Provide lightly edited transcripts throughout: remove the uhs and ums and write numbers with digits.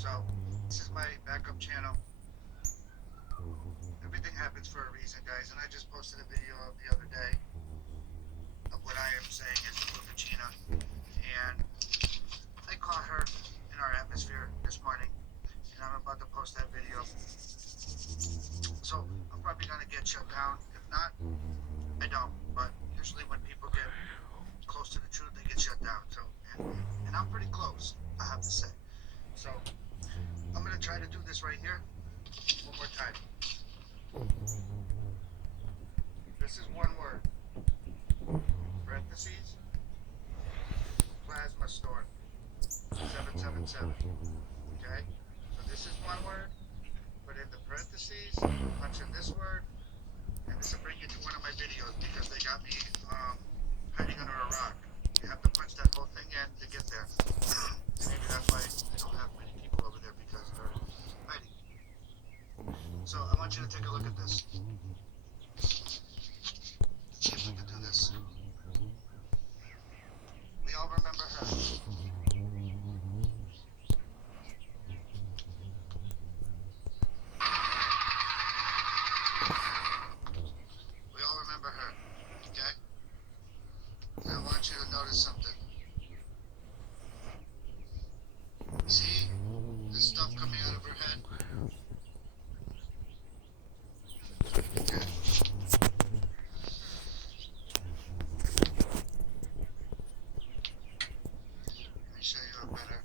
So this is my backup channel. Everything happens for a reason, guys. And I just posted a video of the other day of what I am saying is Blue Kachina. And I caught her in our atmosphere this morning. And I'm about to post that video. So I'm probably going to get shut down. If not, I don't. But usually when people get close to the truth, they get shut down. So, and I'm pretty close, I have to say. So I'm going to try to do this right here one more time. This is one word. Parentheses. Plasma store. 777. Okay? So this is one word. Put in the parentheses. Punch in this word. And this will bring you to one of my videos because they got me hiding under a rock. You have to punch that whole thing in to get there. And maybe that's why I don't have many people over there because they're hiding. So I want you to take a look at this. See if we can do this. We all remember her. We all remember her. Okay? And I want you to notice something. See this stuff coming out of her head? Okay. Let me show you a better.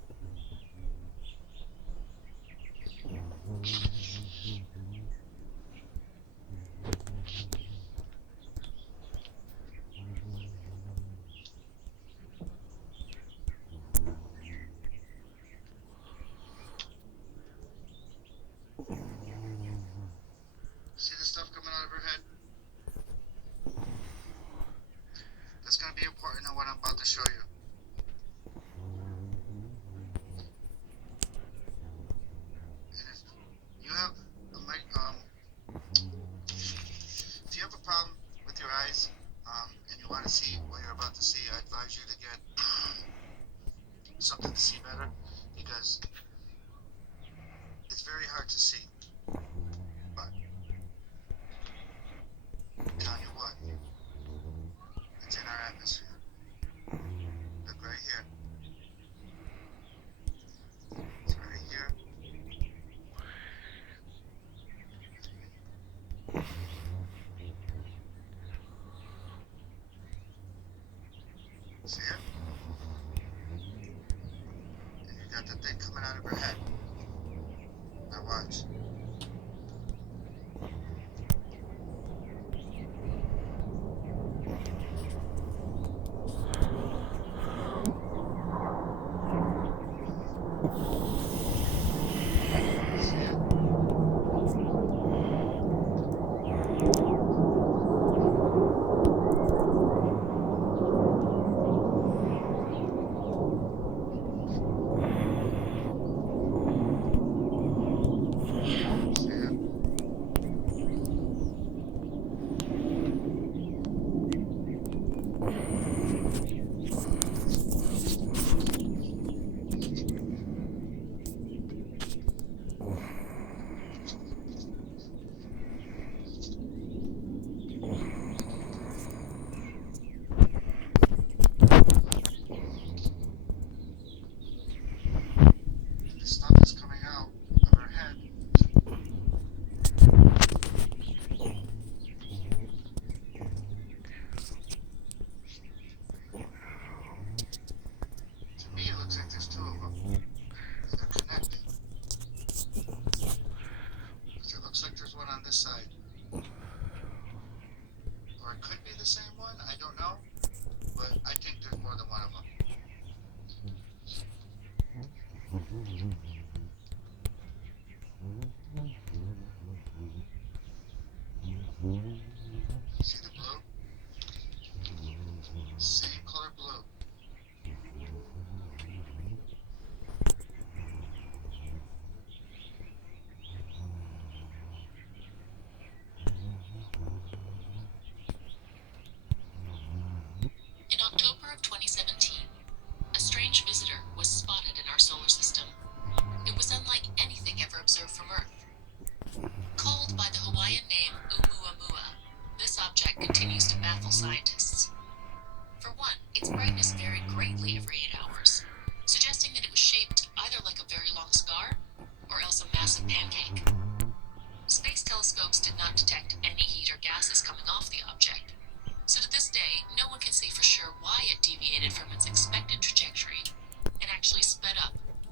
See the stuff coming out of her head? That's going to be important in what I'm about to show you. And if you have a if you have a problem with your eyes and you want to see what you're about to see, I advise you to get something to see better because it's very hard to see. But I'm telling you what, it's in our atmosphere. Look right here. It's right here. See it? And you got the thing coming out of her head. Now watch. See it? See it? And the stuff is coming out of her head. To me, it looks like there's two of them. And they're connected. Because it looks like there's one on this side. Or it could be the same one. I don't know. But I think there's more than one of them. See the blue? Same color blue. In October of 2017, a strange visitor was spotted in our solar system.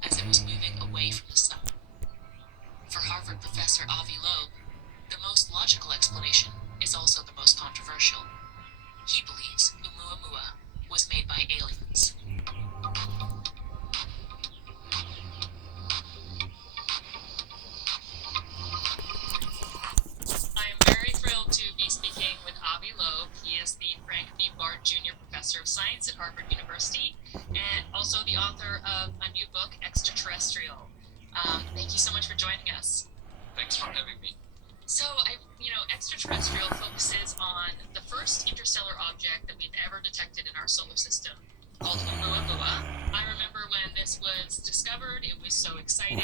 as it was moving away from the sun. For Harvard professor Avi Loeb, the most logical explanation is also the most controversial. He believes Oumuamua was made by aliens. I am very thrilled to be speaking with Avi Loeb. He is the Frank B. Bart Jr. Professor of Science at Harvard University and also the author of a new book, Extraterrestrial. Thank you so much for joining us. Thanks for having me. So, Extraterrestrial focuses on the first interstellar object that we've ever detected in our solar system, called Oumuamua. I remember when this was discovered, it was so exciting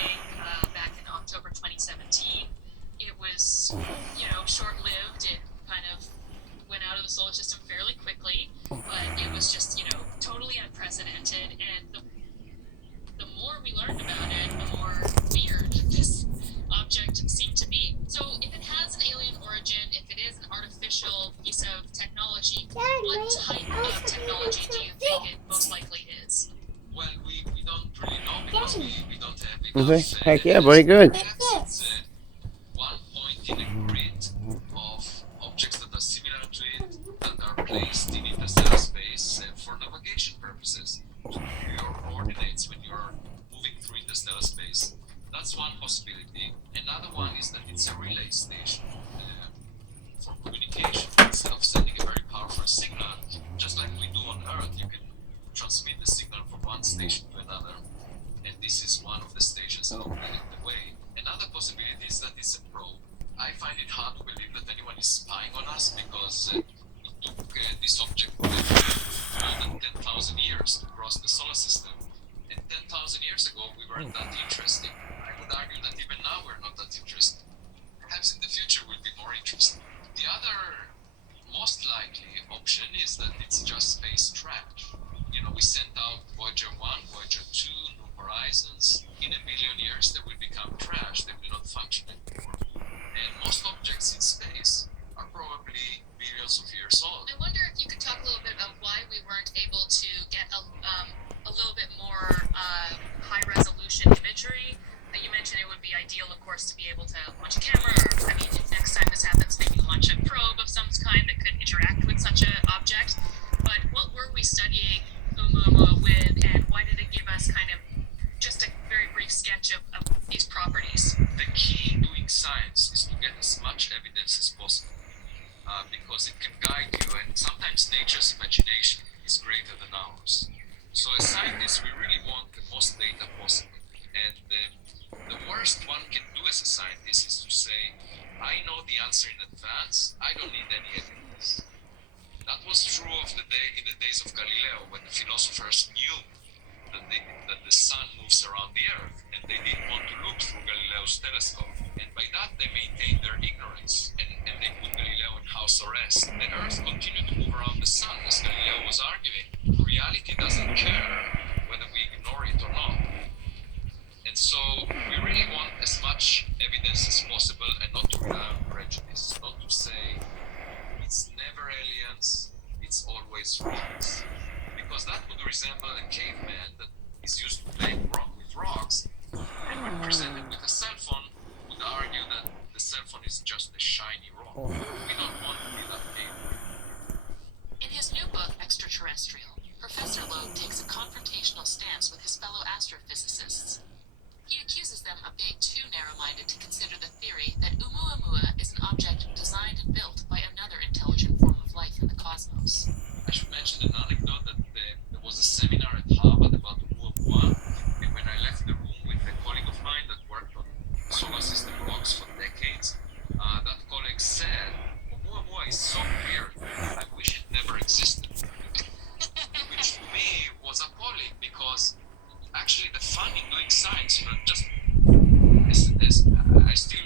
back in October 2017. It was, short-lived. It kind of went out of the solar system fairly quickly, but it was just, totally unprecedented. And the more we learned about it, the more weird this object seemed to be. So if it has an alien origin, if it is an artificial piece of technology, what type of technology do you think it most likely is? Well, we don't really know because we don't have Okay. enough Heck yeah, very good. It's one point in a grid of objects that are similar to it that are placed in interstellar space for navigation purposes. To give your coordinates when you're moving through interstellar space. That's one possibility. Another one is that it's a relay station for communication. Instead of sending a very powerful signal, just like we do on Earth, you can transmit the signal from one station to another. And this is one of the stations along the way. Another possibility is that it's a probe. I find it hard to believe that anyone is spying on us because it took this object more than 10,000 years to cross the solar system. And 10,000 years ago, we weren't that interesting. I would argue that even now we're not that interesting. Perhaps in the future we'll be more interesting. The other most likely option is that it's just space trash. We sent out Voyager 1, Voyager 2, New Horizons. In a billion years, they will become trash. They will not function anymore. And most objects in space are probably billions of years old. I wonder if you could talk a little bit about why we weren't able to get a little bit more high-resolution imagery. You mentioned it would be ideal, of course, to be able to launch a camera, or, if next time this happens, maybe launch a probe of some kind that could interact with such an object. But what were we studying Oumuamua with, and why did it give us kind of just a very brief sketch of these properties? The key in doing science is to get as much evidence as possible, because it can guide you, and sometimes nature's imagination is greater than ours. So as scientists, we really want the most data possible. And the worst one can do as a scientist is to say, I know the answer in advance, I don't need any evidence. That was true in the days of Galileo, when the philosophers knew that the sun moves around the earth, and they didn't want to look through Galileo's telescope. And by that, they maintained their ignorance, and they put Galileo in house arrest. The earth continued to move around the sun, as Galileo was arguing. Reality doesn't care whether we ignore it or not. And so we really want as much evidence as possible, and not to rely on prejudice, not to say it's never aliens, it's always rocks. Because that would resemble a caveman that is used to playing with rocks, and when presented with a cell phone, would argue that the cell phone is just a shiny rock. We don't want to be that caveman. In his new book, Extraterrestrial, Professor Loeb takes a confrontational stance with his fellow astrophysicists. He accuses them of being too narrow-minded to consider the theory that Oumuamua is an object designed and built by another intelligent form of life in the cosmos. I should mention an anecdote that there was a seminar at Harvard about Oumuamua, and when I left the room with a colleague of mine that worked on solar system rocks for decades, that colleague said, Oumuamua is so weird, I wish it never existed. Which to me was appalling, because actually the fun in doing science, just as I still